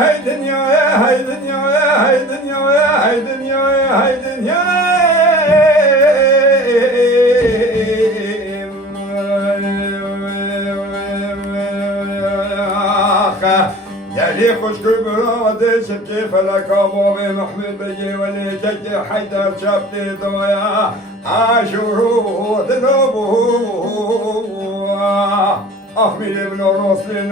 هاي دنيا هاي دنيا هاي دنيا هاي دنيا هاي دنيا يلي خوش كبرى كيف لك ابو محمد بيجي ولي جدي حيدر شفتي ضويا عاشورو ذنوبه احمل ابن الرسل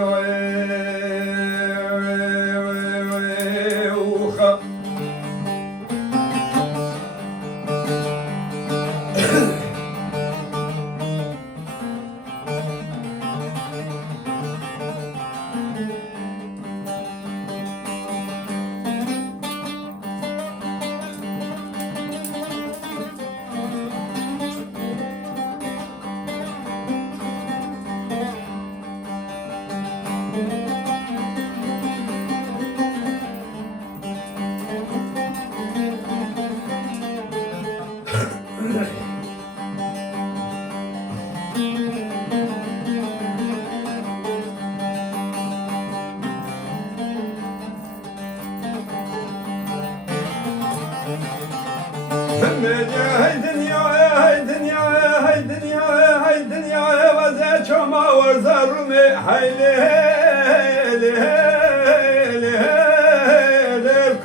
هاي دنيا هاي دنيا هاي دنيا هاي دنيا وزا شما ورزا رومي هاي ليل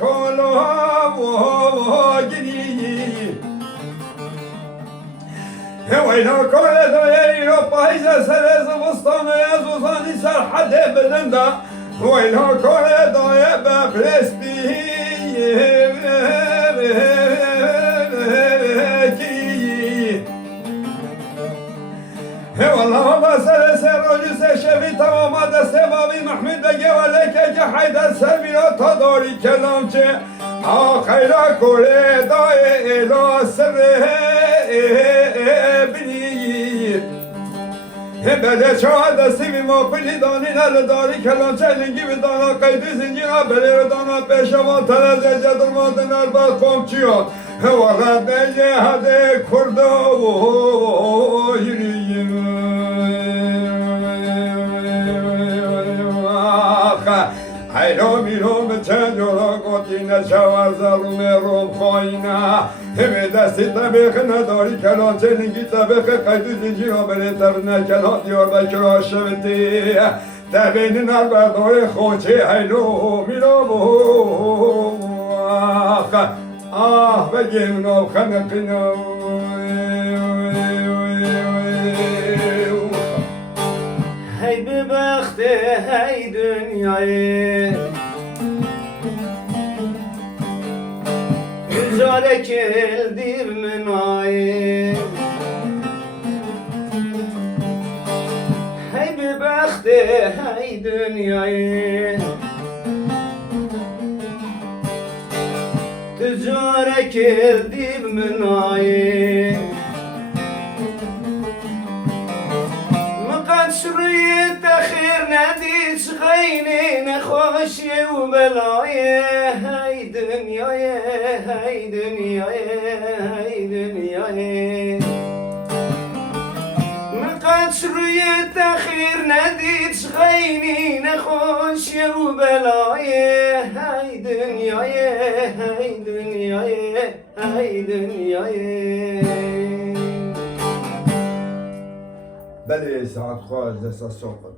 كلها وجني وينا كل ذي بايزا سرز مستمع زوزاني سر حد بدندا وينا كل ذي بفلسطين والله ما سلسل رجل شفي تمام دست بابي محمد بگه ولك حيدر سميرا تداري كلام چه آخر كله دای اله سر بني بده چه دستی بی ما پلی دانی نل داری کلام چه لنگی بی دانا قیدی زنجینا بلی دانا پیشوان تنزه جدر مادن البت قوم چیاد وقت نجه هده کرده و یریم اینا میرم چند جورا گوتی نشور ظلم روم خواهینا همه دستی طبیخ نداری کلان چنگی طبیخ قیدی زنجی ها بره تب نکلان دیار بکرا شویتی تبینی نربردار خوچه ایلو میرم بگیم نو خنقینا هی ببخت هی دنیای جاره کل دیر منای هی ببخت هی دنیای تجاره کردیم منای مقدس روی تخیر ندید غینی نخوشی و بلای هی دنیای هی دنیای هی دنیای مقدس روی تخیر ندید غینی نخوشی و بلای هی دنیای هی دنیای هی دنیای بله ساعت خواهد دست از صحبت